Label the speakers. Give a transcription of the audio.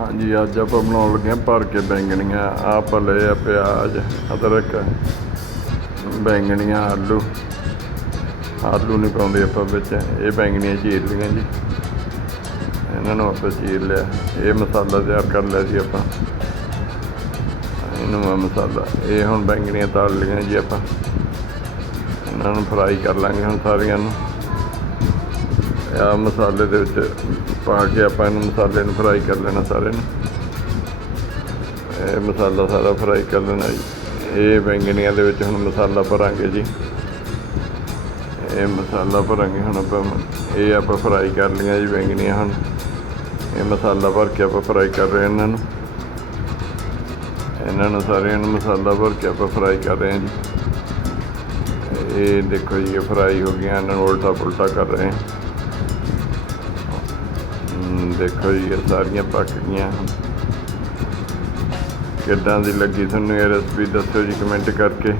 Speaker 1: ਹਾਂਜੀ, ਅੱਜ ਆਪਾਂ ਬਣਾਉਣ ਲੱਗੇ ਹਾਂ ਭਰ ਕੇ ਬੈਂਗਣੀਆਂ। ਆਹ ਭਲੇ ਆ ਪਿਆਜ਼, ਅਦਰਕ, ਬੈਂਗਣੀਆਂ, ਆਲੂ। ਆਲੂ ਨਹੀਂ ਪਾਉਂਦੇ ਆਪਾਂ ਵਿੱਚ। ਇਹ ਬੈਂਗਣੀਆਂ ਚੀਰ ਲਈਆਂ ਜੀ। ਇਹਨਾਂ ਨੂੰ ਆਪਾਂ ਚੀਰ ਲਿਆ। ਇਹ ਮਸਾਲਾ ਤਿਆਰ ਕਰ ਲਿਆ ਜੀ ਆਪਾਂ। ਇਹਨੂੰ ਆ ਮਸਾਲਾ। ਇਹ ਹੁਣ ਬੈਂਗਣੀਆਂ ਤਲ ਲਈਆਂ ਜੀ ਆਪਾਂ। ਇਹਨਾਂ ਨੂੰ ਫਰਾਈ ਕਰ ਲਾਂਗੇ ਹੁਣ ਸਾਰੀਆਂ ਨੂੰ। ਆ ਮਸਾਲੇ ਦੇ ਵਿੱਚ ਪਾ ਕੇ ਆਪਾਂ ਇਹਨੂੰ ਮਸਾਲੇ ਨੂੰ ਫਰਾਈ ਕਰ ਲੈਣਾ ਸਾਰੇ ਨੂੰ। ਇਹ ਮਸਾਲਾ ਸਾਰਾ ਫਰਾਈ ਕਰ ਲੈਣਾ ਜੀ। ਇਹ ਬੈਂਗਣੀਆਂ ਦੇ ਵਿੱਚ ਹੁਣ ਮਸਾਲਾ ਭਰਾਂਗੇ ਜੀ। ਇਹ ਮਸਾਲਾ ਭਰਾਂਗੇ ਹੁਣ ਆਪਾਂ ਇਹ ਆਪਾਂ ਫਰਾਈ ਕਰ ਲਈਆਂ ਜੀ ਬੈਂਗਣੀਆਂ ਹੁਣ। ਇਹ ਮਸਾਲਾ ਭਰ ਕੇ ਆਪਾਂ ਫਰਾਈ ਕਰ ਰਹੇ ਹਾਂ ਇਹਨਾਂ ਨੂੰ। ਇਹਨਾਂ ਨੂੰ ਸਾਰਿਆਂ ਨੂੰ ਮਸਾਲਾ ਭਰ ਕੇ ਆਪਾਂ ਫਰਾਈ ਕਰ ਰਹੇ ਹਾਂ ਜੀ। ਇਹ ਦੇਖੋ ਜੀ, ਇਹ ਫਰਾਈ ਹੋ ਗਈਆਂ, ਇਹਨਾਂ ਨੂੰ ਉਲਟਾ ਪੁਲਟਾ ਕਰ ਰਹੇ ਹਾਂ। ਦੇਖੋ ਜੀ, ਇਹ ਸਾਰੀਆਂ ਪੱਕ ਗਈਆਂ ਕਿੱਦਾਂ ਦੀ ਲੱਗੀ ਤੁਹਾਨੂੰ ਇਹ ਰੈਸਪੀ ਦੱਸੋ ਜੀ ਕਮੈਂਟ ਕਰਕੇ।